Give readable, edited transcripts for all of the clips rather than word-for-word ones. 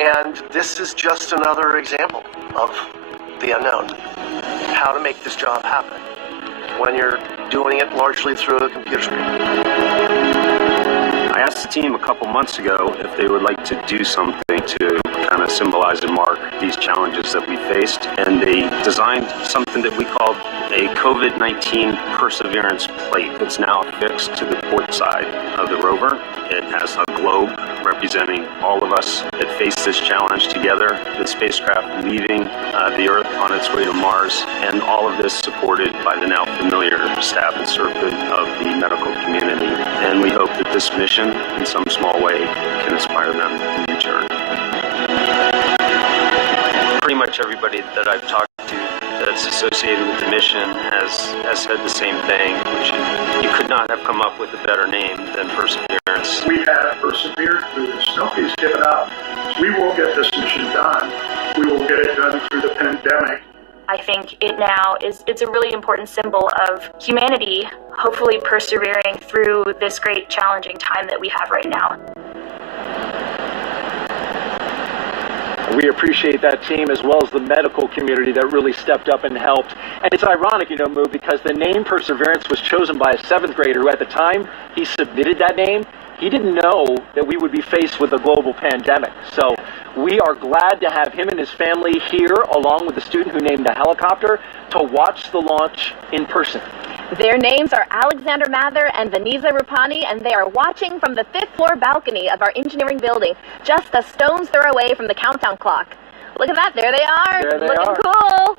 And this is just another example of the unknown. How to make this job happen when you're doing it largely through a computer screen. I asked the team a couple months ago if they would like to do something to kind of symbolize and mark these challenges that we faced, and they designed something that we called a COVID-19 Perseverance Plate. It's now affixed to the port side of the rover. It has a globe representing all of us that faced this challenge together, the spacecraft leaving the Earth on its way to Mars, and all of this supported by the now familiar staff and servanthood of the medical community. And we hope that this mission, in some small way, can inspire them in return. Pretty much everybody that I've talked to that's associated with the mission has said the same thing, which you could not have come up with a better name than Perseverance. We have persevered through this. Nobody's given up. We will get this mission done. We will get it done through the pandemic. I think it's a really important symbol of humanity, hopefully persevering through this great challenging time that we have right now. We appreciate that team as well as the medical community that really stepped up and helped. And it's ironic, Moo, because the name Perseverance was chosen by a 7th grader who at the time he submitted that name, he didn't know that we would be faced with a global pandemic. So we are glad to have him and his family here along with the student who named the helicopter to watch the launch in person. Their names are Alexander Mather and Veniza Rupani, and they are watching from the 5th floor balcony of our engineering building, just a stone's throw away from the countdown clock. Look at that, there they are, there they looking are. Cool.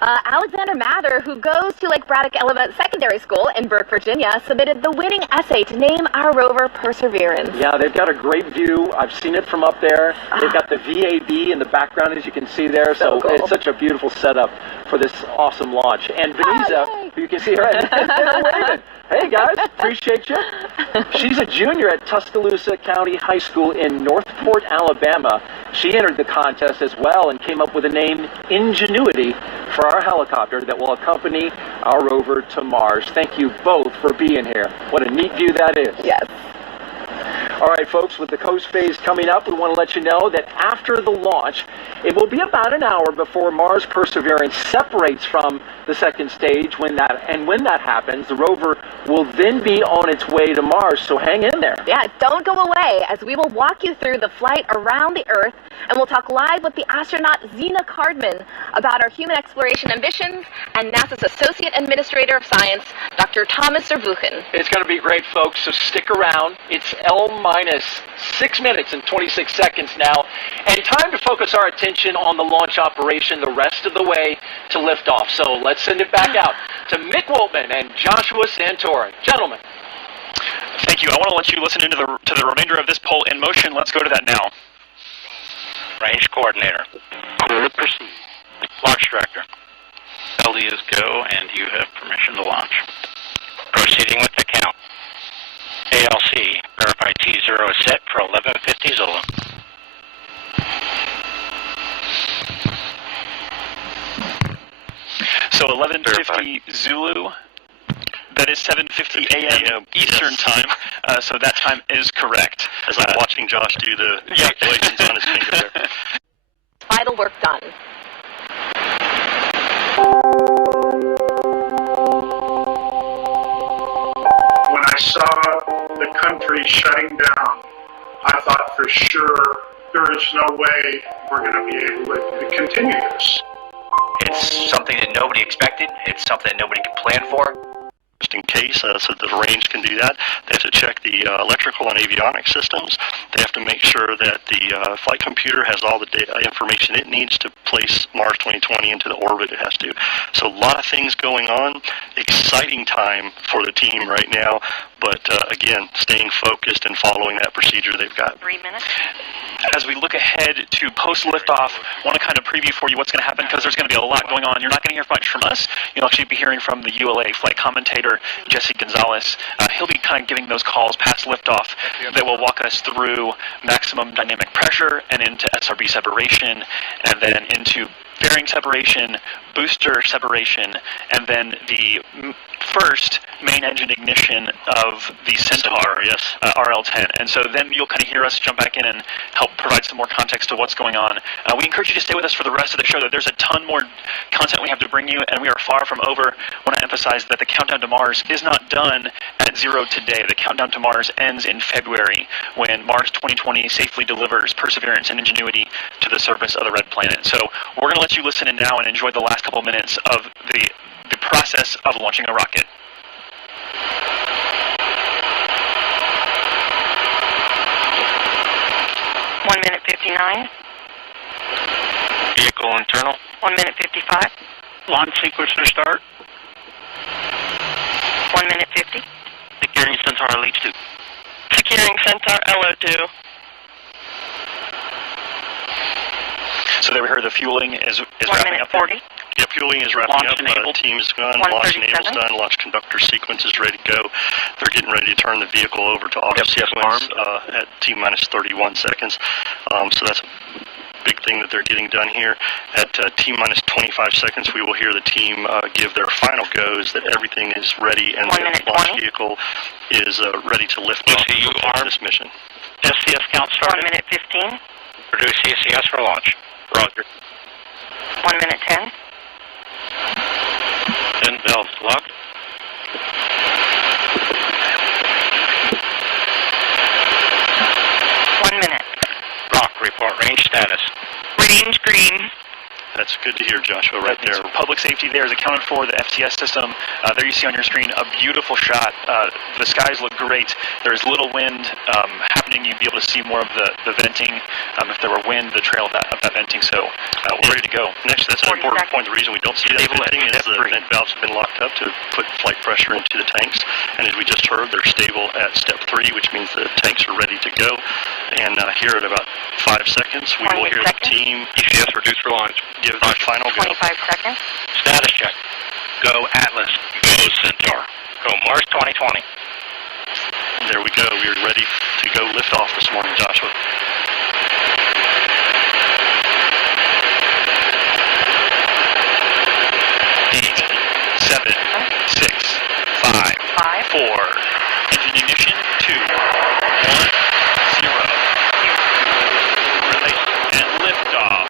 Alexander Mather, who goes to Lake Braddock Element Secondary School in Burke, Virginia, submitted the winning essay to name our rover Perseverance. Yeah, they've got a great view. I've seen it from up there. They've got the VAB in the background, as you can see there. So cool. It's such a beautiful setup for this awesome launch. And Veniza, who you can see her, they're waving. Hey guys, appreciate you. She's a junior at Tuscaloosa County High School in Northport, Alabama. She entered the contest as well and came up with the name Ingenuity for our helicopter that will accompany our rover to Mars. Thank you both for being here. What a neat view that is. Yes. All right, folks, with the coast phase coming up, we want to let you know that after the launch, it will be about an hour before Mars Perseverance separates from the second stage. When that happens, the rover will then be on its way to Mars, so hang in there. Yeah, don't go away, as we will walk you through the flight around the Earth, and we'll talk live with the astronaut Zena Cardman about our human exploration ambitions and NASA's Associate Administrator of Science, Dr. Thomas Zurbuchen. It's going to be great, folks, so stick around. It's L-minus 6 minutes and 26 seconds now, and time to focus our attention on the launch operation the rest of the way to liftoff. So let's send it back out to Mick Woltman and Joshua Santorum. Gentlemen. Thank you. I want to let you listen into the remainder of this poll in motion. Let's go to that now. Range coordinator. Clear to proceed. Launch director. LD is go, and you have permission to launch. Proceeding with the count. ALC, verify T0 is set for 1150 Zulu. So 1150 Zulu. That is 7:50 a.m. Eastern time, so that time is correct. As I'm watching Josh do the calculations on his finger there. Vital work done. When I saw the country shutting down, I thought for sure there is no way we're going to be able to continue this. It's something that nobody expected. It's something that nobody could plan for. Just in case, so the range can do that. They have to check the electrical and avionics systems. They have to make sure that the flight computer has all the information it needs to place Mars 2020 into the orbit it has to. So a lot of things going on. Exciting time for the team right now, but again, staying focused and following that procedure they've got. 3 minutes. As we look ahead to post-liftoff, I want to kind of preview for you what's going to happen because there's going to be a lot going on. You're not going to hear much from us. You'll actually be hearing from the ULA flight commentator, Jesse Gonzalez. He'll be kind of giving those calls past liftoff that will walk us through maximum dynamic pressure and into SRB separation and then into fairing separation, booster separation, and then the first main engine ignition of the Centaur, yes, RL-10. And so then you'll kind of hear us jump back in and help provide some more context to what's going on. We encourage you to stay with us for the rest of the show. There's a ton more content we have to bring you, and we are far from over. I want to emphasize that the countdown to Mars is not done at 0 today. The countdown to Mars ends in February, when Mars 2020 safely delivers Perseverance and Ingenuity to the surface of the red planet. So we're going to let you listen in now and enjoy the last couple minutes of the process of launching a rocket. One minute 59. Vehicle internal. 1 minute 55. Launch sequence to start. 1 minute 50. Securing Centaur LH2. Securing Centaur LO2. So there we heard the fueling is 1 wrapping minute up. There. 40. Yeah, fueling is wrapping Launch up. enabled. Team's gone. Launch 137. enable's done. Launch conductor sequence is ready to go. They're getting ready to turn the vehicle over to auto FCS sequence at T-minus 31 seconds. So that's a big thing that they're getting done here. At T-minus 25 seconds, we will hear the team give their final goes that everything is ready and 1 the minute launch 20. vehicle is ready to lift off ECU for arm. this mission. SCS count 1 started. minute 15. Produce CCS for launch. Roger. 1 minute 10. 10 valves locked. One minute. Rock, report range status. Range green. That's good to hear, Joshua, right there. So public safety there is accounted for, the FCS system. There you see on your screen a beautiful shot. The skies look great. There's little wind happening. You'd be able to see more of the venting. If there were wind, the trail of that venting. So we're ready to go. Next, that's an 40 important seconds. point. The reason we don't see that venting is the vent valves have been locked up to put flight pressure into the tanks. And as we just heard, they're stable at step 3, which means the tanks are ready to go. And here at about 5 seconds, we will 28 hear seconds. the team ECS reduced for launch. give their final go. 25 seconds. Status check. Go Atlas. Go Centaur. Go Mars 2020. There we go. We are ready to go lift off this morning, Joshua. Eight, 7, 6, 5, 4. Engine ignition. 2, 1, 0. Release and liftoff.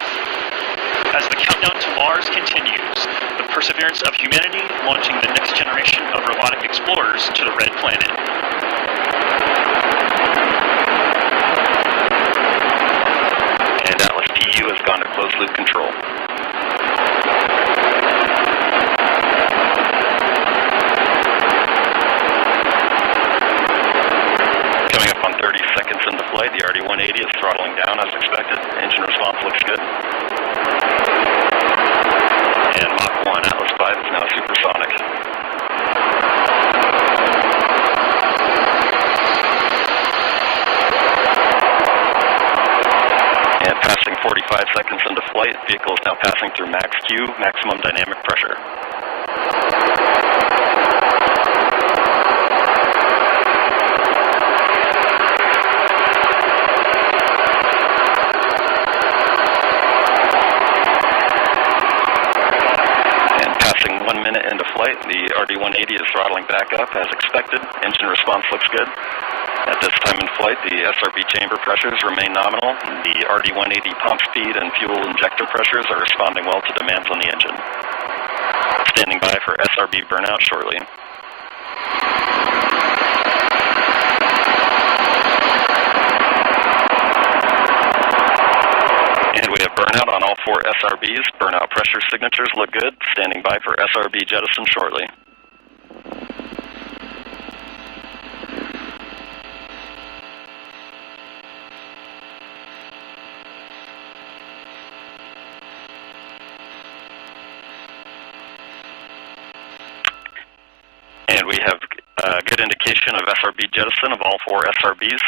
As the countdown to Mars continues, the perseverance of humanity launching the next generation of robotic explorers to the red planet. And Atlas TU has gone to closed loop control. Coming up on 30 seconds into flight, the RD-180 is throttling down as expected. Engine response looks good. And Mach 1 Atlas V is now supersonic. And passing 45 seconds into flight, vehicle is now passing through max Q, maximum dynamic pressure. And passing 1 minute into flight, the RD-180 is throttling back up as expected. Engine response looks good. At this time in flight, the SRB chamber pressures remain nominal. The RD-180 pump speed and fuel injector pressures are responding well to demands on the engine. Standing by for SRB burnout shortly. And we have burnout on all 4 SRBs. Burnout pressure signatures look good. Standing by for SRB jettison shortly. And we have a good indication of SRB jettison of all 4 SRBs.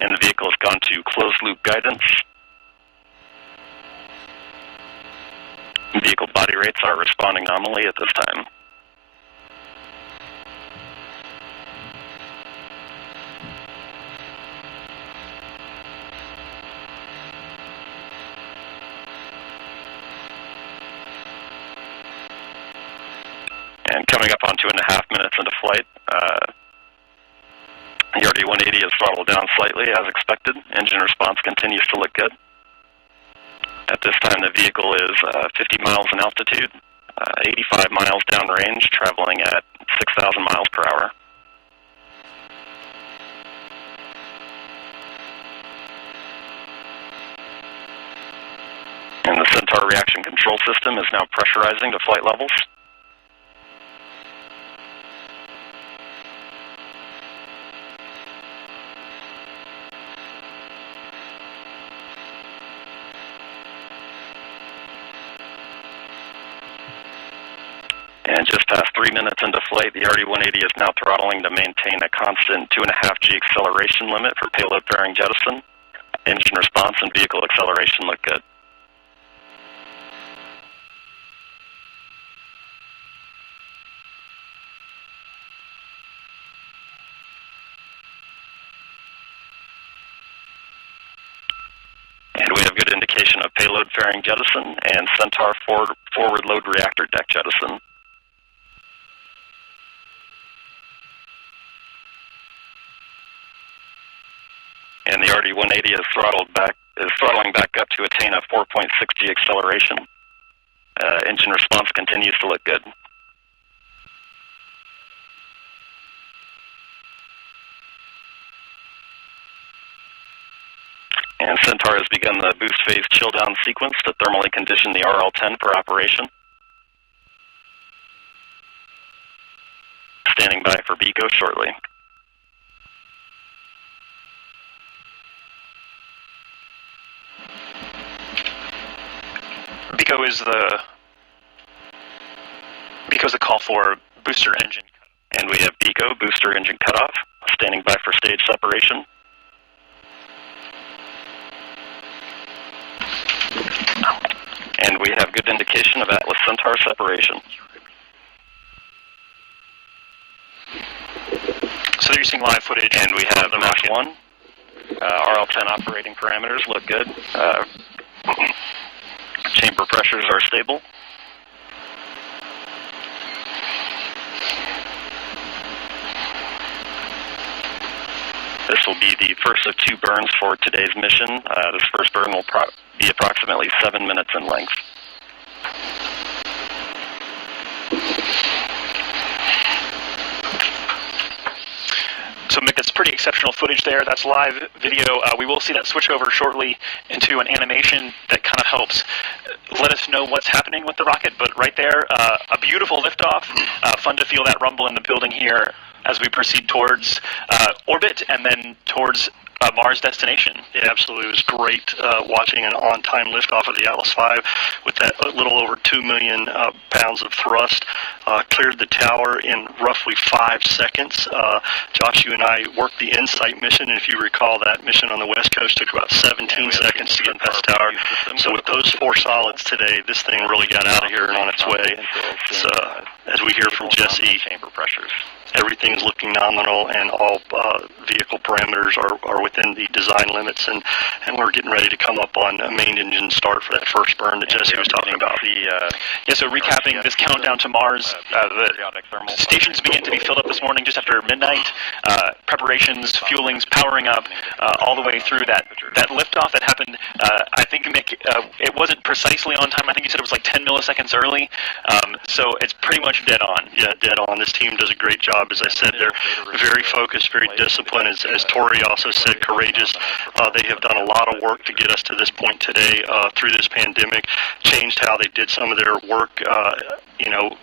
And the vehicle has gone to closed loop guidance. Vehicle body rates are responding nominally at this time. Coming up on 2.5 minutes into flight. The RD-180 is throttled down slightly as expected. Engine response continues to look good. At this time, the vehicle is 50 miles in altitude, 85 miles downrange, traveling at 6,000 miles per hour. And the Centaur reaction control system is now pressurizing to flight levels. And just past 3 minutes into flight, the RD-180 is now throttling to maintain a constant 2.5 G acceleration limit for payload bearing jettison. Engine response and vehicle acceleration look good. And we have good indication of payload fairing jettison and Centaur forward load reactor deck jettison. And the RD-180 is throttling back up to attain a 4.6 G acceleration. Engine response continues to look good. And Centaur has begun the boost phase chill down sequence to thermally condition the RL-10 for operation. Standing by for BECO shortly. BECO is the call for booster engine. And we have BECO, booster engine cutoff, standing by for stage separation. And we have good indication of Atlas Centaur separation. So they're using live footage. And we have the Mach 1. RL-10 operating parameters look good. Chamber pressures are stable. This will be the first of 2 burns for today's mission. This first burn will be approximately 7 minutes in length. So Mick, that's pretty exceptional footage there. That's live video. We will see that switch over shortly into an animation that kind of helps let us know what's happening with the rocket. But right there, a beautiful liftoff. Fun to feel that rumble in the building here as we proceed towards orbit and then towards Mars destination. Yeah, absolutely. It was great watching an on-time liftoff of the Atlas V with that little over 2 million pounds of thrust. Cleared the tower in roughly 5 seconds. Josh, you and I worked the InSight mission, and if you recall, that mission on the West Coast took about 17 seconds to get past the tower. So with those 4 solids today, this thing really got out of here and on its way. It's, as we hear from Jesse, chamber pressures. Everything's looking nominal, and all vehicle parameters are within the design limits, and we're getting ready to come up on a main engine start for that first burn that Jesse was talking about. Yeah, so recapping this countdown to Mars, the stations began to be filled up this morning just after midnight. Preparations, fuelings, powering up, all the way through that liftoff that happened. I think, Mick, it wasn't precisely on time. I think you said it was like 10 milliseconds early. So it's pretty much dead on. Yeah, dead on. This team does a great job. As I said, they're very focused, very disciplined. As Tori also said, courageous. They have done a lot of work to get us to this point today through this pandemic, changed how they did some of their work,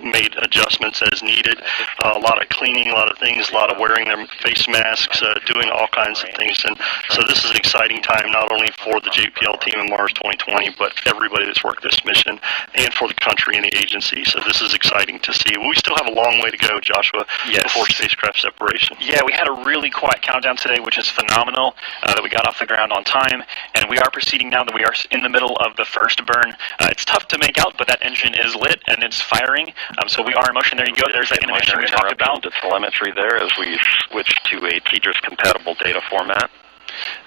made adjustments as needed. A lot of cleaning, a lot of things, a lot of wearing their face masks, doing all kinds of things. And so this is an exciting time, not only for the JPL team in Mars 2020, but everybody that's worked this mission and for the country and the agency. So this is exciting to see. We still have a long way to go, Joshua, before spacecraft separation. Yeah, we had a really quiet countdown today, which is phenomenal, that we got off the ground on time. And we are proceeding now that we are in the middle of the first burn. It's tough to make out, but that engine is lit and it's firing. So we are in motion. There you go. There's that animation we talked about. The telemetry there as we switch to a TDRS compatible data format.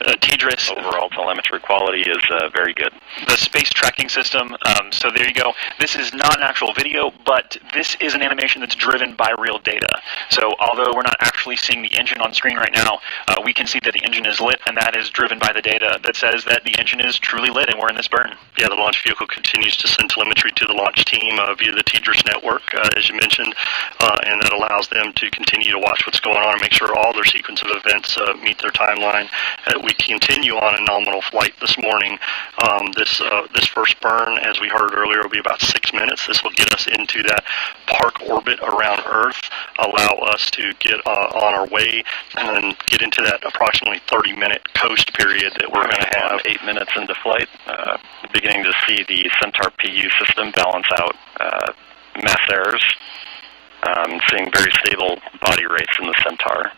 TDRS. Overall telemetry quality is very good. The space tracking system, so there you go. This is not an actual video, but this is an animation that's driven by real data. So although we're not actually seeing the engine on screen right now, we can see that the engine is lit, and that is driven by the data that says that the engine is truly lit and we're in this burn. Yeah, the launch vehicle continues to send telemetry to the launch team via the TDRS network, as you mentioned, and that allows them to continue to watch what's going on and make sure all their sequence of events meet their timeline. We continue on a nominal flight this morning. This first burn, as we heard earlier, will be about 6 minutes. This will get us into that park orbit around Earth, allow us to get on our way, and then get into that approximately 30-minute coast period that we're going to have. 8 minutes into flight, beginning to see the Centaur PU system balance out mass errors. Seeing very stable body rates in the Centaur.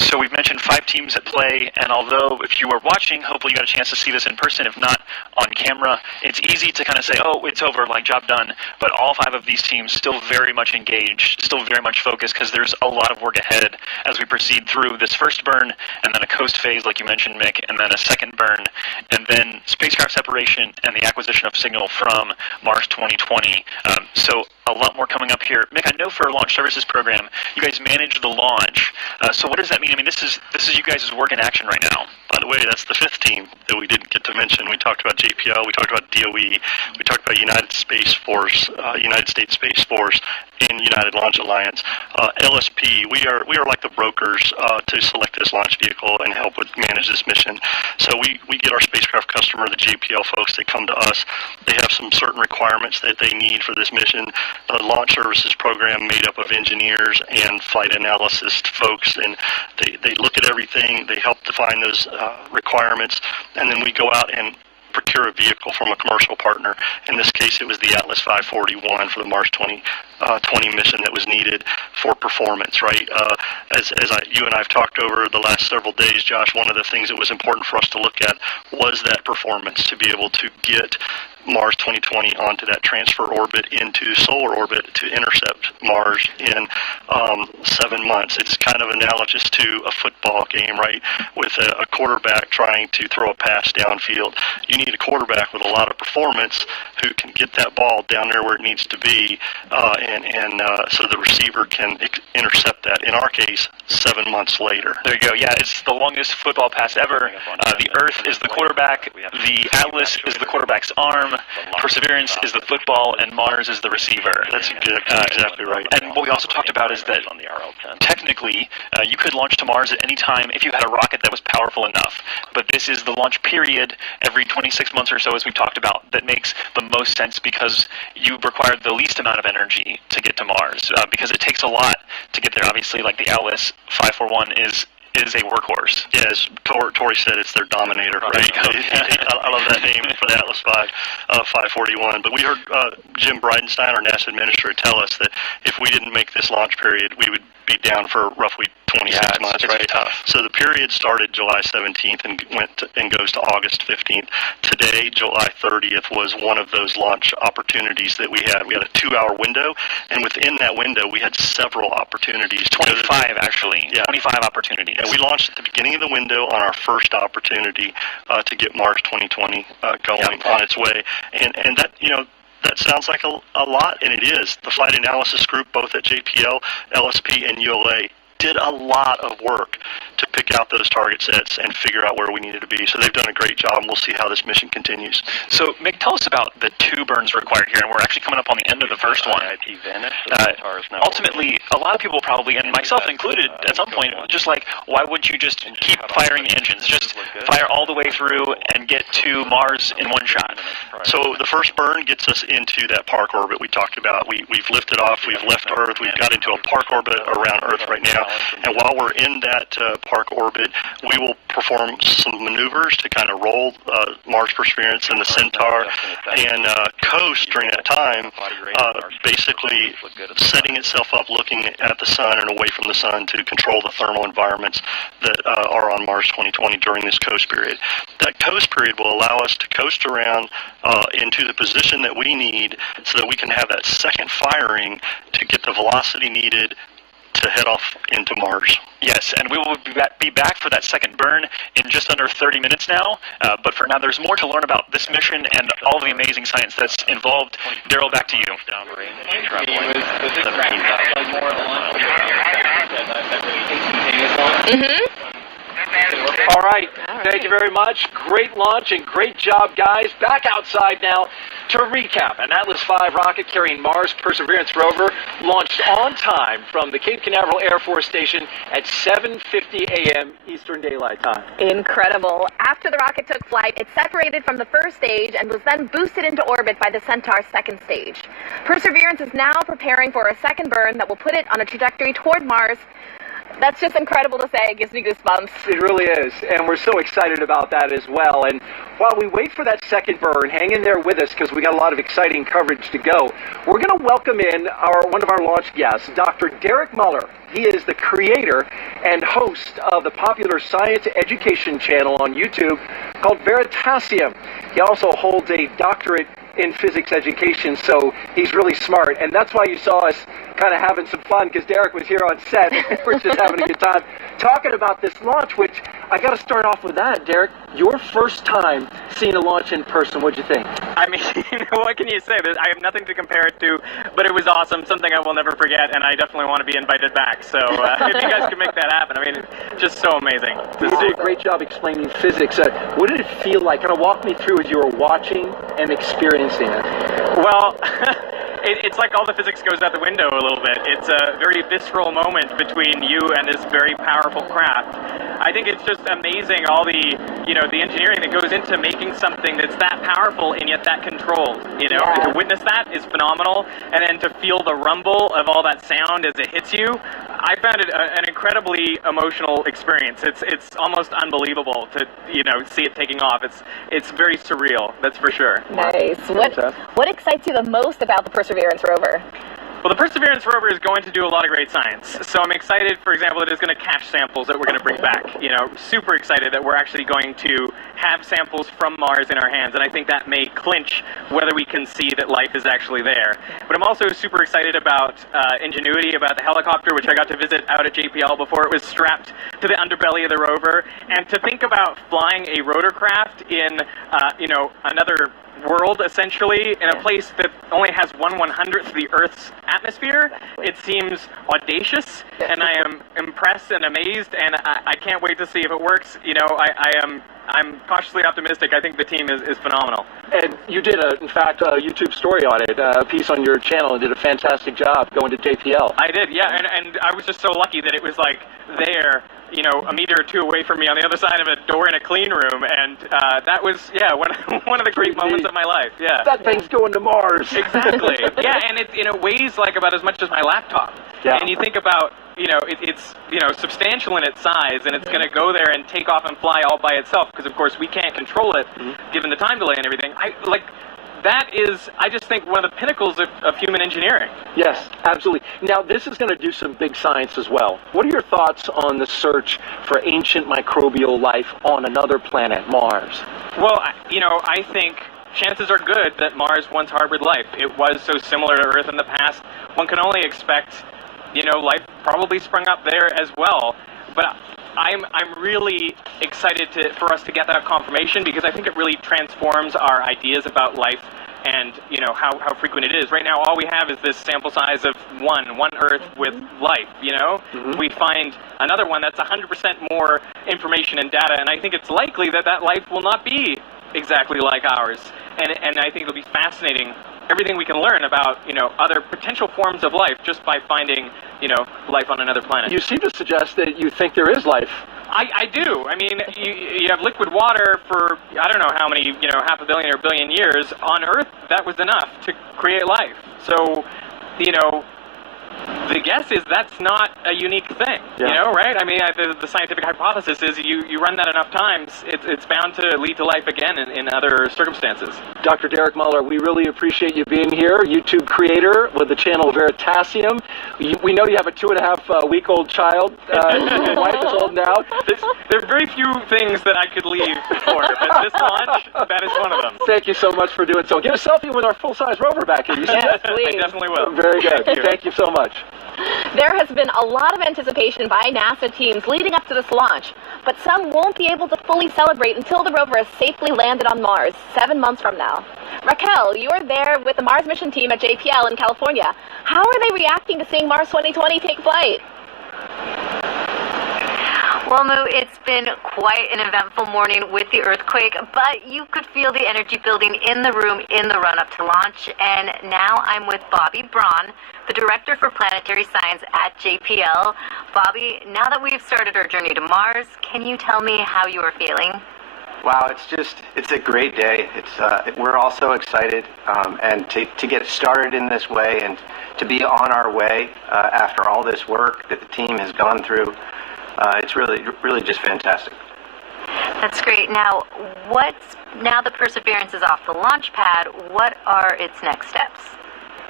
So we've mentioned 5 teams at play, and although if you were watching, hopefully you got a chance to see this in person. If not, on camera, it's easy to kind of say, oh, it's over, like, job done. But all 5 of these teams still very much engaged, still very much focused, because there's a lot of work ahead as we proceed through this first burn, and then a coast phase, like you mentioned, Mick, and then a second burn, and then spacecraft separation and the acquisition of signal from Mars 2020. So a lot more coming up here. Mick, I know for a launch services program, you guys manage the launch. So what does that mean? I mean, this is you guys' work in action right now. By the way, that's the 5th team that we didn't get to mention. We talked about JPL, we talked about DOE, we talked about United States Space Force, and United Launch Alliance. LSP, we are like the brokers to select this launch vehicle and help with manage this mission. So we get our spacecraft customer, the JPL folks, they come to us. They have some certain requirements that they need for this mission. The launch services program made up of engineers and flight analysis folks, and they look at everything, they help define those requirements, and then we go out and procure a vehicle from a commercial partner. In this case, it was the Atlas 541 for the Mars 2020 mission that was needed for performance, right? You and I have talked over the last several days, Josh, one of the things that was important for us to look at was that performance, to be able to get Mars 2020 onto that transfer orbit into solar orbit to intercept Mars in 7 months. It's kind of analogous to a football game, right? With a quarterback trying to throw a pass downfield. You need a quarterback with a lot of performance who can get that ball down there where it needs to be, so the receiver can intercept that. In our case, 7 months later. There you go. Yeah, it's the longest football pass ever. The Earth is the quarterback. The Atlas is the quarterback's arm. Perseverance is the football, and Mars is the receiver. That's exactly right. And what we also talked about is that technically you could launch to Mars at any time if you had a rocket that was powerful enough. But this is the launch period every 26 months or so, as we've talked about, that makes the most sense because you require the least amount of energy to get to Mars, because it takes a lot to get there. Obviously, like the Atlas 541 is a workhorse. Yeah, as Tori said, it's their Dominator, right? I love that name for the Atlas 541. But we heard Jim Bridenstine, our NASA administrator, tell us that if we didn't make this launch period, we would be down for roughly 26 months, right? Tough. So the period started July 17th and goes to August 15th. Today, July 30th, was one of those launch opportunities that we had. We had a 2-hour window, and within that window, we had several opportunities. 25, actually. Yeah. 25 opportunities. And we launched at the beginning of the window on our first opportunity to get Mars 2020 going on its way. And that, that sounds like a lot, and it is. The flight analysis group, both at JPL, LSP, and ULA, did a lot of work to pick out those target sets and figure out where we needed to be. So they've done a great job, and we'll see how this mission continues. So, Mick, tell us about the 2 burns required here, and we're actually coming up on the end of the first one. Ultimately, a lot of people probably, and myself included at some point, just like, why wouldn't you just keep firing engines? Just fire all the way through and get to Mars in one shot. So the first burn gets us into that park orbit we talked about. We've lifted off, we've left Earth, we've got into a park orbit around Earth right now. And while we're in that park orbit, we will perform some maneuvers to kind of roll Mars Perseverance and the Centaur and coast during that time, basically setting itself up looking at the sun and away from the sun to control the thermal environments that are on Mars 2020 during this coast period. That coast period will allow us to coast around into the position that we need so that we can have that second firing to get the velocity needed to head off into Mars. Yes, and we will be back for that second burn in just under 30 minutes now. But for now, there's more to learn about this mission and all the amazing science that's involved. Daryl, back to you. All right. Thank you very much. Great launch and great job, guys. Back outside now to recap. An Atlas V rocket carrying Mars Perseverance rover launched on time from the Cape Canaveral Air Force Station at 7:50 a.m. Eastern Daylight Time. Incredible. After the rocket took flight, it separated from the first stage and was then boosted into orbit by the Centaur's second stage. Perseverance is now preparing for a second burn that will put it on a trajectory toward Mars. That's just incredible to say. It gives me goosebumps. It really is, and we're so excited about that as well. And while we wait for that second burn, hang in there with us because we got a lot of exciting coverage to go. We're going to welcome in one of our launch guests, Dr. Derek Muller. He is the creator and host of the popular science education channel on YouTube called Veritasium. He also holds a doctorate in physics education, so he's really smart. And that's why you saw us kind of having some fun, because Derek was here on set. We're just having a good time talking about this launch, which I got to start off with that, Derek. Your first time seeing a launch in person, what'd you think? I mean, what can you say? I have nothing to compare it to, but it was awesome, something I will never forget, and I definitely want to be invited back. So if you guys can make that happen, I mean, just so amazing to see. You did a great job explaining physics. What did it feel like? Kind of walk me through as you were watching and experiencing it. Well, it's like all the physics goes out the window a little bit. It's a very visceral moment between you and this very powerful craft. I think it's just amazing all the, the engineering that goes into making something that's that powerful and yet that controlled. To witness that is phenomenal, and then to feel the rumble of all that sound as it hits you, I found it an incredibly emotional experience. It's almost unbelievable to see it taking off. It's very surreal, that's for sure. Nice. What excites you the most about the Perseverance rover? Well, the Perseverance rover is going to do a lot of great science. So I'm excited, for example, that it's going to catch samples that we're going to bring back. Super excited that we're actually going to have samples from Mars in our hands. And I think that may clinch whether we can see that life is actually there. But I'm also super excited about Ingenuity, about the helicopter, which I got to visit out at JPL before it was strapped to the underbelly of the rover. And to think about flying a rotorcraft in, another world, essentially, in a place that only has 1/100th of the Earth's atmosphere, it seems audacious, and I am impressed and amazed, and I can't wait to see if it works. I'm cautiously optimistic. I think the team is phenomenal. And you did, in fact, a YouTube story on it, a piece on your channel, and did a fantastic job going to JPL. I did, yeah, and I was just so lucky that it was like there, a meter or two away from me on the other side of a door in a clean room, and that was, one of the great moments of my life, yeah. That thing's going to Mars. Exactly, yeah, and it weighs like about as much as my laptop. Yeah. And you think about, it's substantial in its size, and it's going to go there and take off and fly all by itself, because of course we can't control it, given the time delay and everything. That is, I just think, one of the pinnacles of human engineering. Yes, absolutely. Now, this is going to do some big science as well. What are your thoughts on the search for ancient microbial life on another planet, Mars? Well, I think chances are good that Mars once harbored life. It was so similar to Earth in the past. One can only expect, life probably sprung up there as well. But I'm really excited for us to get that confirmation, because I think it really transforms our ideas about life and how frequent it is. Right now, all we have is this sample size of one Earth with life. We find another one that's 100% more information and data, and I think it's likely that life will not be exactly like ours. And I think it'll be fascinating, everything we can learn about other potential forms of life just by finding life on another planet. You seem to suggest that you think there is life. I do. I mean, you have liquid water for, I don't know how many, half a billion or billion years. On Earth, that was enough to create life. So, the guess is that's not a unique thing, right? I mean, the scientific hypothesis is you run that enough times, it's bound to lead to life again in other circumstances. Dr. Derek Muller, we really appreciate you being here, YouTube creator with the channel Veritasium. We know you have a 2.5-week-old child. Your wife is old now. There are very few things that I could leave for, but this launch, that is one of them. Thank you so much for doing so. Get a selfie with our full-size rover back here. You see yes, that? I definitely will. Very good. Thank you. Thank you so much. There has been a lot of anticipation by NASA teams leading up to this launch, but some won't be able to fully celebrate until the rover has safely landed on Mars 7 months from now. Raquel, you are there with the Mars mission team at JPL in California. How are they reacting to seeing Mars 2020 take flight? Well, Moo, it's been quite an eventful morning with the earthquake, but you could feel the energy building in the room in the run-up to launch. And now I'm with Bobby Braun, the Director for Planetary Science at JPL. Bobby, now that we've started our journey to Mars, can you tell me how you are feeling? Wow, it's a great day. We're all so excited, and to get started in this way and to be on our way after all this work that the team has gone through. It's really just fantastic. That's great. Now the Perseverance is off the launch pad, what are its next steps?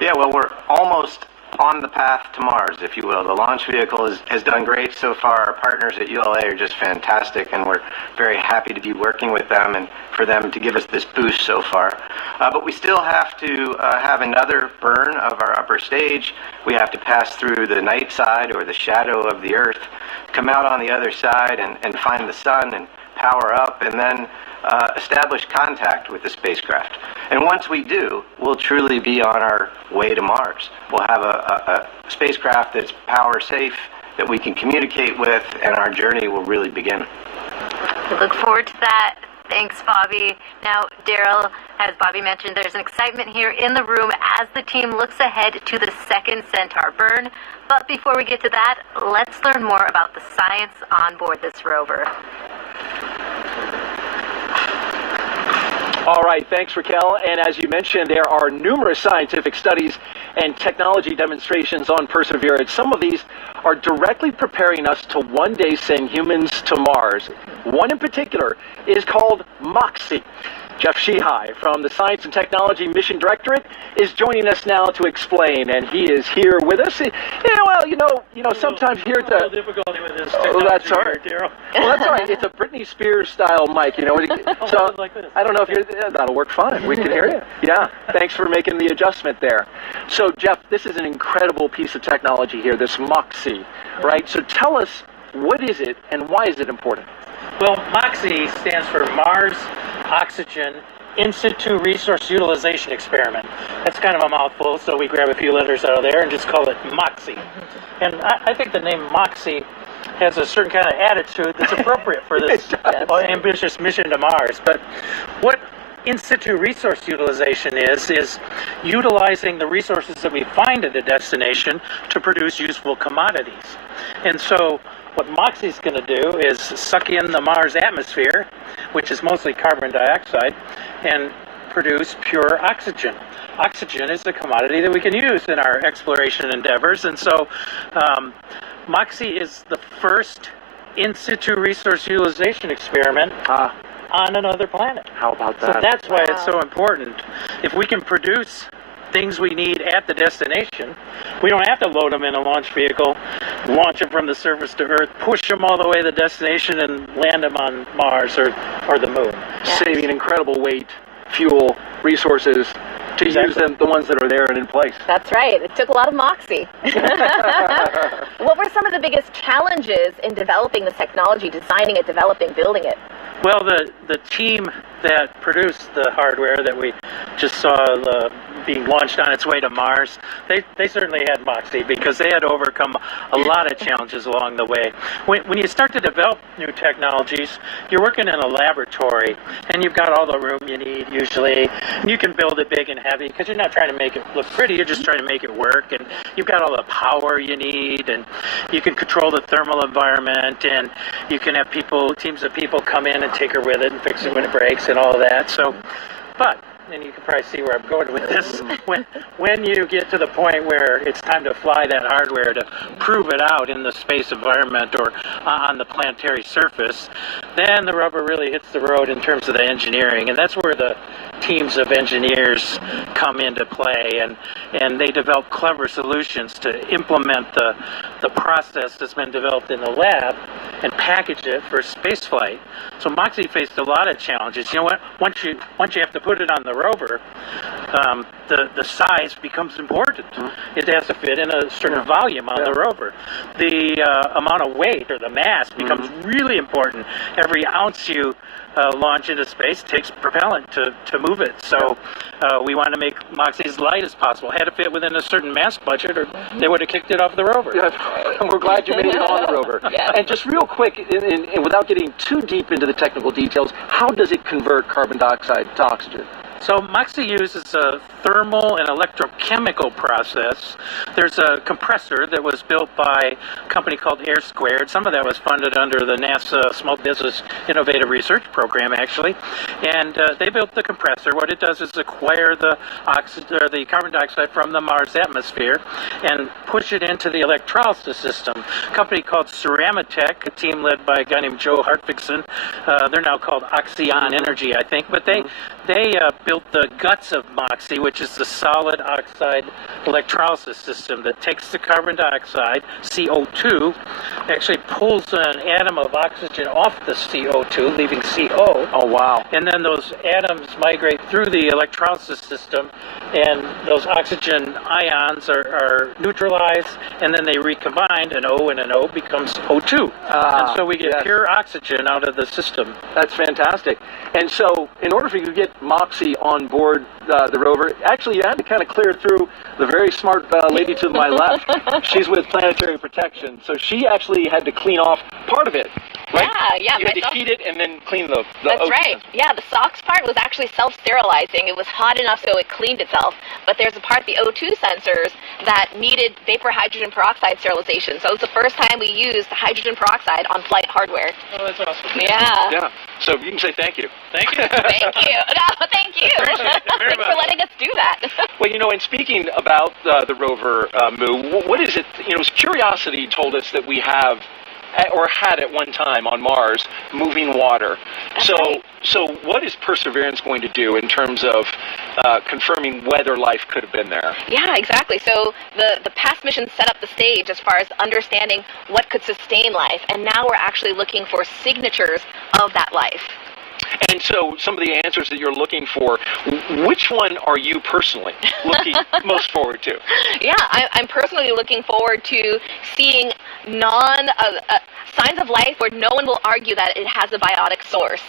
Yeah, well, we're almost on the path to Mars, if you will. The launch vehicle has done great so far. Our partners at ULA are just fantastic, and we're very happy to be working with them and for them to give us this boost so far. But we still have to have another burn of our upper stage. We have to pass through the night side, or the shadow of the Earth, come out on the other side and find the sun and power up, and then establish contact with the spacecraft. And once we do, we'll truly be on our way to Mars. We'll have a spacecraft that's power safe, that we can communicate with, and our journey will really begin. We look forward to that. Thanks, Bobby. Now, Daryl, as Bobby mentioned, there's an excitement here in the room as the team looks ahead to the second Centaur burn. But before we get to that, let's learn more about the science on board this rover. All right, thanks, Raquel. And as you mentioned, there are numerous scientific studies and technology demonstrations on Perseverance. Some of these are directly preparing us to one day send humans to Mars. One in particular is called MOXIE. Jeff Sheehy from the Science and Technology Mission Directorate is joining us now to explain, and he is here with us. Sometimes here at the difficulty with this. That's all right, Daryl. Well, that's all right. It's a Britney Spears style mic, So like this. I don't know if that'll work fine. We can hear you. Yeah. Thanks for making the adjustment there. So Jeff, this is an incredible piece of technology here, this MOXIE, right? So tell us, what is it and why is it important? Well, MOXIE stands for Mars Oxygen In Situ Resource Utilization Experiment. That's kind of a mouthful, so we grab a few letters out of there and just call it MOXIE. And I think the name MOXIE has a certain kind of attitude that's appropriate for this ambitious mission to Mars. But what in situ resource utilization is utilizing the resources that we find at a destination to produce useful commodities. And so what MOXIE is going to do is suck in the Mars atmosphere, which is mostly carbon dioxide, and produce pure oxygen. Oxygen is a commodity that we can use in our exploration endeavors, and so MOXIE is the first in situ resource utilization experiment on another planet. How about that? So that's why it's so important. If we can produce things we need at the destination, we don't have to load them in a launch vehicle, launch them from the surface to Earth, push them all the way to the destination, and land them on Mars or the Moon. Yes. Saving incredible weight, fuel, resources to use them, the ones that are there and in place. That's right. It took a lot of MOXIE. What were some of the biggest challenges in developing this technology, designing it, developing, building it? Well, the team that produced the hardware that we just saw being launched on its way to Mars, they certainly had MOXIE because they had to overcome a lot of challenges along the way. When you start to develop new technologies, you're working in a laboratory, and you've got all the room you need usually. And you can build it big and heavy because you're not trying to make it look pretty, you're just trying to make it work. And you've got all the power you need, and you can control the thermal environment, and you can have teams of people come in and take her with it and fix it when it breaks and all of that. And you can probably see where I'm going with this. When you get to the point where it's time to fly that hardware to prove it out in the space environment or on the planetary surface, then the rubber really hits the road in terms of the engineering. And that's where the teams of engineers come into play, and they develop clever solutions to implement the process that's been developed in the lab and package it for spaceflight. So MOXIE faced a lot of challenges. You know what? Once you have to put it on the rover, the size becomes important. It has to fit in a certain volume on the rover. The amount of weight or the mass becomes really important. Every ounce you launch into space takes propellant to move it. So we want to make MOXIE as light as possible. Had to fit within a certain mass budget, or they would have kicked it off the rover. And we're glad you made it on the rover. And just real quick, and without getting too deep into the technical details, how does it convert carbon dioxide to oxygen? So MOXIE uses a thermal and electrochemical process. There's a compressor that was built by a company called Air Squared. Some of that was funded under the NASA Small Business Innovative Research Program, actually. And they built the compressor. What it does is acquire the carbon dioxide from the Mars atmosphere and push it into the electrolysis system. A company called Ceramatech, a team led by a guy named Joe Hartvigsen. They're now called Oxyon Energy, I think. But they built the guts of MOXIE, which is the solid oxide electrolysis system that takes the carbon dioxide, CO2, actually pulls an atom of oxygen off the CO2, leaving CO. Oh, wow. And then those atoms migrate through the electrolysis system, and those oxygen ions are neutralized, and then they recombine, an O and an O becomes O2. And so we get pure oxygen out of the system. That's fantastic. And so in order for you to get MOXIE on board the rover, actually you had to kind of clear through the very smart lady to my left. She's with Planetary Protection, so she actually had to clean off part of it, right? Yeah. You had to heat it and then clean the That's O2 right. Yeah, the SOx part was actually self-sterilizing. It was hot enough so it cleaned itself. But there's a part, the O2 sensors, that needed vapor hydrogen peroxide sterilization. So it was the first time we used hydrogen peroxide on flight hardware. Oh, that's awesome. Yeah. So you can say thank you. Thank you. Thank you. No, thank you. Thanks for letting us do that. Well, and speaking about the rover, Moo, what is it? Curiosity told us that we have, or had at one time on Mars, moving water. So what is Perseverance going to do in terms of confirming whether life could have been there? Yeah, exactly. So the past mission set up the stage as far as understanding what could sustain life, and now we're actually looking for signatures of that life. And so some of the answers that you're looking for, which one are you personally looking most forward to? Yeah, I'm personally looking forward to seeing signs of life where no one will argue that it has a biotic source.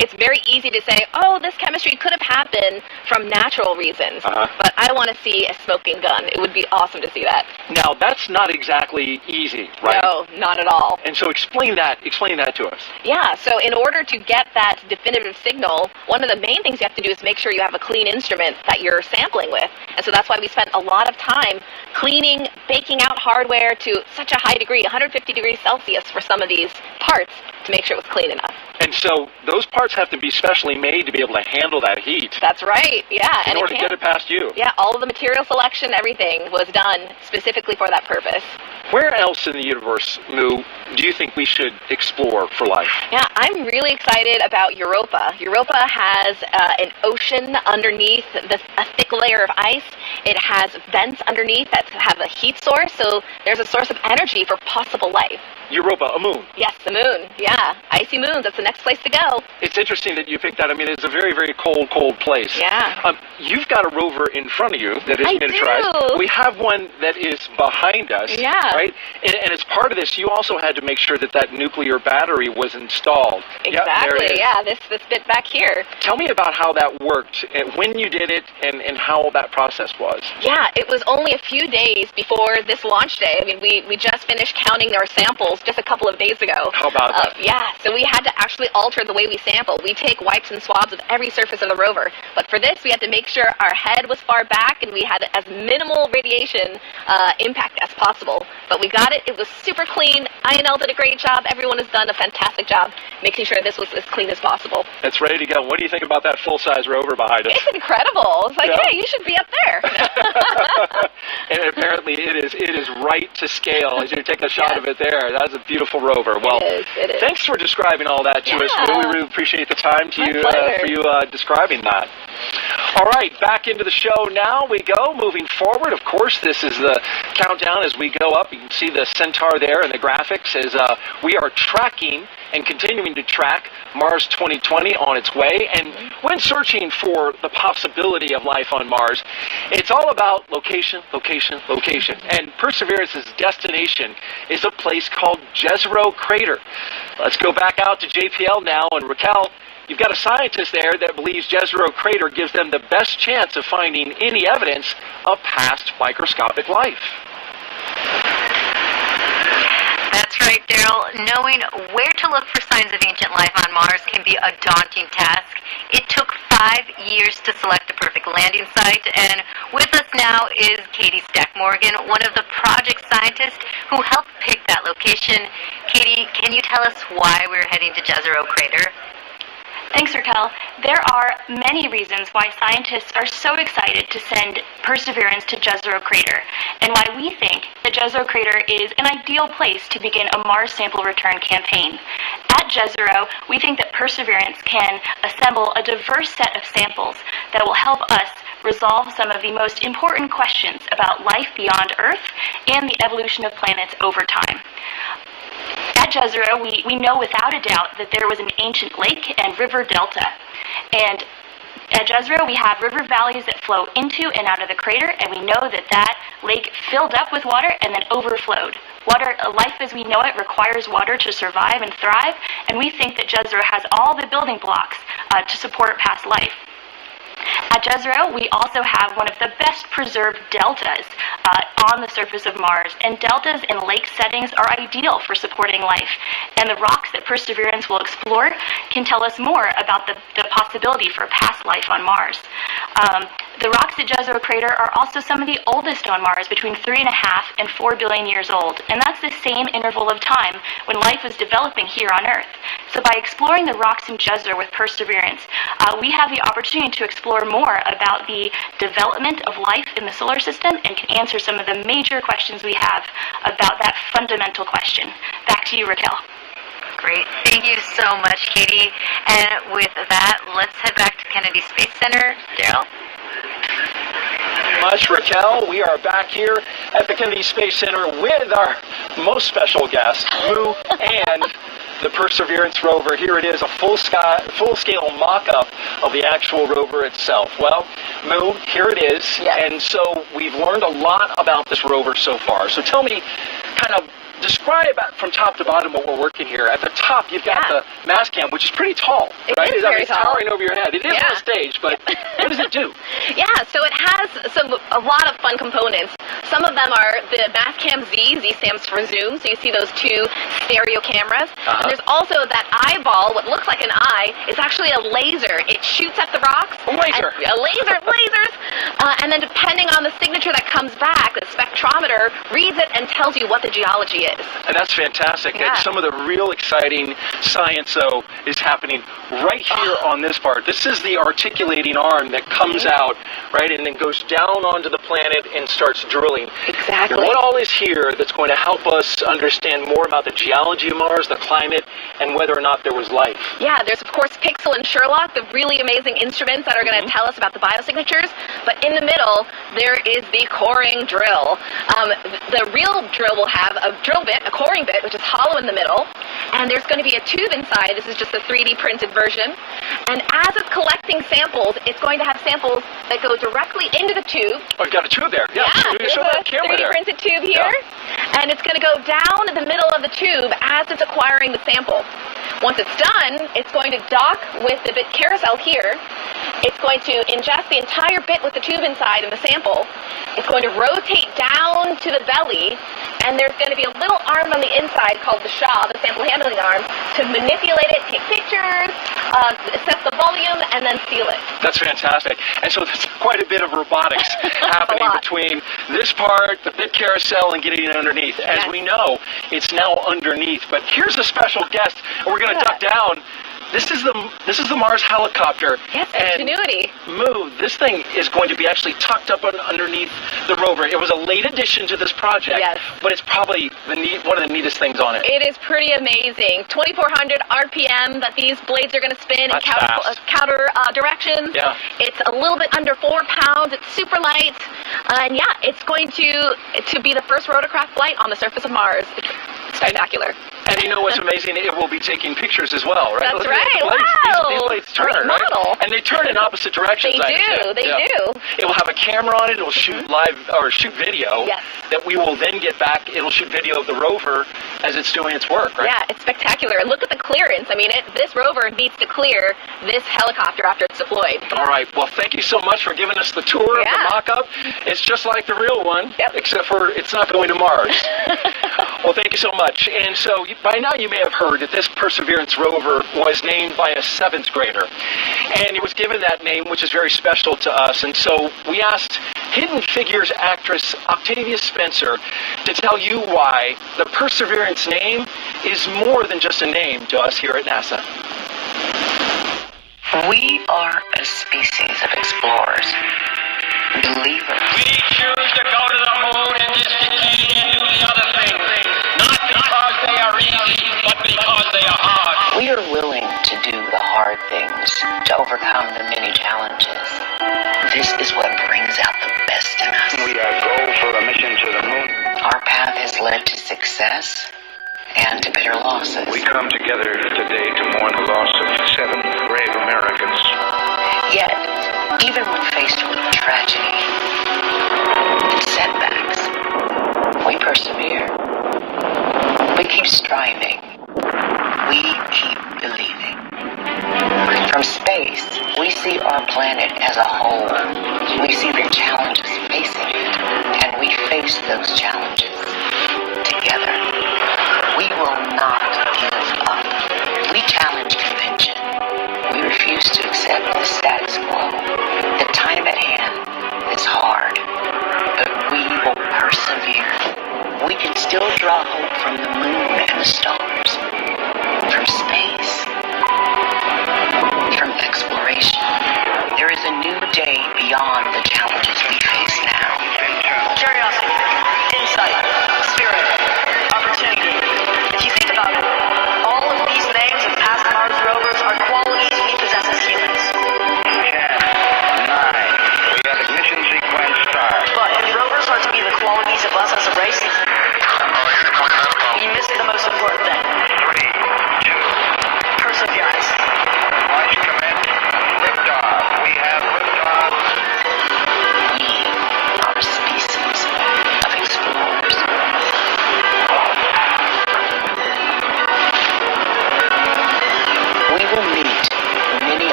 It's very easy to say, oh, this chemistry could have happened from natural reasons, but I want to see a smoking gun. It would be awesome to see that. Now, that's not exactly easy, right? No, not at all. And so explain that to us. Yeah, so in order to get that definitive signal, one of the main things you have to do is make sure you have a clean instrument that you're sampling with. And so that's why we spent a lot of time cleaning, baking out hardware to such a high degree, 150 degrees Celsius for some of these parts, to make sure it was clean enough. And so those parts have to be specially made to be able to handle that heat. That's right, yeah. In order to get it past you. Yeah, all of the material selection, everything was done specifically for that purpose. Where else in the universe, Moo, do you think we should explore for life? Yeah, I'm really excited about Europa. Europa has an ocean underneath a thick layer of ice. It has vents underneath that have a heat source, so there's a source of energy for possible life. Europa, a moon. Yes, the moon. Yeah, icy moons. That's the next place to go. It's interesting that you picked that. I mean, it's a very, very cold, cold place. Yeah. You've got a rover in front of you that is I miniaturized. do. We have one that is behind us. Yeah. Right? And as part of this, you also had to make sure that nuclear battery was installed. Exactly. Yeah, there it is. Yeah, this bit back here. Tell me about how that worked, and when you did it, and how that process was. Yeah, it was only a few days before this launch day. I mean, we just finished counting our samples just a couple of days ago. How about that? Yeah, so we had to actually alter the way we sample. We take wipes and swabs of every surface of the rover. But for this, we had to make sure our head was far back and we had as minimal radiation impact as possible. But we got it. It was super clean. INL did a great job. Everyone has done a fantastic job making sure this was as clean as possible. It's ready to go. What do you think about that full-size rover behind us? It's incredible. It's like, hey, you should be up there. And apparently it is right to scale as you take a shot of it there. That's a beautiful rover. Well, it is. Thanks for describing all that to us. We really appreciate the time for you describing that. All right, back into the show now we go. Moving forward, of course, this is the countdown as we go up. You can see the Centaur there in the graphics as we are tracking and continuing to track Mars 2020 on its way. And when searching for the possibility of life on Mars, it's all about location, location, location. And Perseverance's destination is a place called Jezero Crater. Let's go back out to JPL now. And Raquel, you've got a scientist there that believes Jezero Crater gives them the best chance of finding any evidence of past microscopic life. That's right, Daryl. Knowing where to look for signs of ancient life on Mars can be a daunting task. It took 5 years to select the perfect landing site, and with us now is Katie Stack-Morgan, one of the project scientists who helped pick that location. Katie, can you tell us why we're heading to Jezero Crater? Thanks, Raquel. There are many reasons why scientists are so excited to send Perseverance to Jezero Crater, and why we think that Jezero Crater is an ideal place to begin a Mars sample return campaign. At Jezero, we think that Perseverance can assemble a diverse set of samples that will help us resolve some of the most important questions about life beyond Earth and the evolution of planets over time. At Jezero, we know without a doubt that there was an ancient lake and river delta. And at Jezero, we have river valleys that flow into and out of the crater, and we know that that lake filled up with water and then overflowed. Life as we know it requires water to survive and thrive, and we think that Jezero has all the building blocks to support past life. At Jezero, we also have one of the best preserved deltas on the surface of Mars, and deltas in lake settings are ideal for supporting life. And the rocks that Perseverance will explore can tell us more about the possibility for past life on Mars. The rocks at Jezero Crater are also some of the oldest on Mars, between 3.5 and 4 billion years old, and that's the same interval of time when life was developing here on Earth. So by exploring the rocks in Jezero with Perseverance, we have the opportunity to explore more about the development of life in the solar system and can answer some of the major questions we have about that fundamental question. Back to you, Raquel. Great. Thank you so much, Katie. And with that, let's head back to Kennedy Space Center. Daryl? Much, Raquel. We are back here at the Kennedy Space Center with our most special guest, Mu, and the Perseverance rover. Here it is, a full-scale mock-up of the actual rover itself. Well, Mu, here it is. Yes. And so we've learned a lot about this rover so far. So tell me, kind of describe from top to bottom what we're working here. At the top, you've got the mass cam, which is pretty tall, right? It is very it's tall. towering over your head. It is on a stage, but what does it do? Yeah, so it has a lot of fun components. Some of them are the Mastcam Z. Z stands for zoom, so you see those two stereo cameras. And there's also that eyeball, what looks like an eye. It's actually a laser. It shoots at the rocks. A laser. Lasers. And then depending on the signature that comes back, the spectrometer reads it and tells you what the geology is. And that's fantastic. Yeah. And some of the real exciting science, though, is happening right here on this part. This is the articulating arm that comes out, right, and then goes down onto the planet and starts drilling. Exactly. What all is here that's going to help us understand more about the geology of Mars, the climate, and whether or not there was life? Yeah, there's, of course, Pixel and Sherlock, the really amazing instruments that are going to tell us about the biosignatures. But in the middle, there is the coring drill. The real drill will have a drill bit, a coring bit, which is hollow in the middle, and there's going to be a tube inside. This is just a 3D printed version. And as it's collecting samples, it's going to have samples that go directly into the tube. Oh, you've got a tube there. Yeah, there's show that a camera 3D printed tube here. Yeah. And it's going to go down the middle of the tube as it's acquiring the sample. Once it's done, it's going to dock with the bit carousel here. It's going to ingest the entire bit with the tube inside and the sample. It's going to rotate down to the belly, and there's going to be a little arm on the inside called the SHA, the sample handling arm, to manipulate it, take pictures, assess the volume, and then seal it. That's fantastic. And so there's quite a bit of robotics happening between this part, the bit carousel, and getting it underneath. As we know, it's now underneath. But here's a special guest, and we're going to duck down. This is the Mars helicopter. Yes, and Ingenuity. This thing is going to be actually tucked up underneath the rover. It was a late addition to this project, yes, but it's probably one of the neatest things on it. It is pretty amazing. 2,400 RPM that these blades are going to spin in counter directions. Yeah. It's a little bit under 4 pounds. It's super light, and yeah, it's going to be the first rotorcraft flight on the surface of Mars. It's spectacular. And you know what's amazing? It will be taking pictures as well, right? That's right. Wow. These blades turn, great model. Right? And they turn in opposite directions. They do. It will have a camera on it. It will shoot live or shoot video. Yes. That we will then get back. It'll shoot video of the rover as it's doing its work, right? Yeah, it's spectacular. And look at the clearance. I mean, this rover needs to clear this helicopter after it's deployed. All right. Well, thank you so much for giving us the tour of the mock-up. It's just like the real one, except for it's not going to Mars. Well, thank you so much. And so by now you may have heard that this Perseverance rover was named by a 7th grader. And it was given that name, which is very special to us. And so we asked Hidden Figures actress Octavia Spencer to tell you why the Perseverance name is more than just a name to us here at NASA. We are a species of explorers, believers. We choose to go to the moon in this decade and do the other thing. Not because they are easy, but because they are hard. We are willing to do the hard things, to overcome the many challenges. This is what brings out the best in us. We are go for a mission to the moon. Our path has led to success and to bitter losses. We come together today to mourn the loss of 7 brave Americans. Yet, even when faced with tragedy and setbacks, we persevere. We keep striving. We keep believing. From space, we see our planet as a whole. We see the challenges facing it, and we face those challenges together. We will not give up. We challenge convention. We refuse to accept the status quo. The time at hand is hard, but we will persevere. We can still draw hope from the moon and the stars, from space, from exploration. There is a new day beyond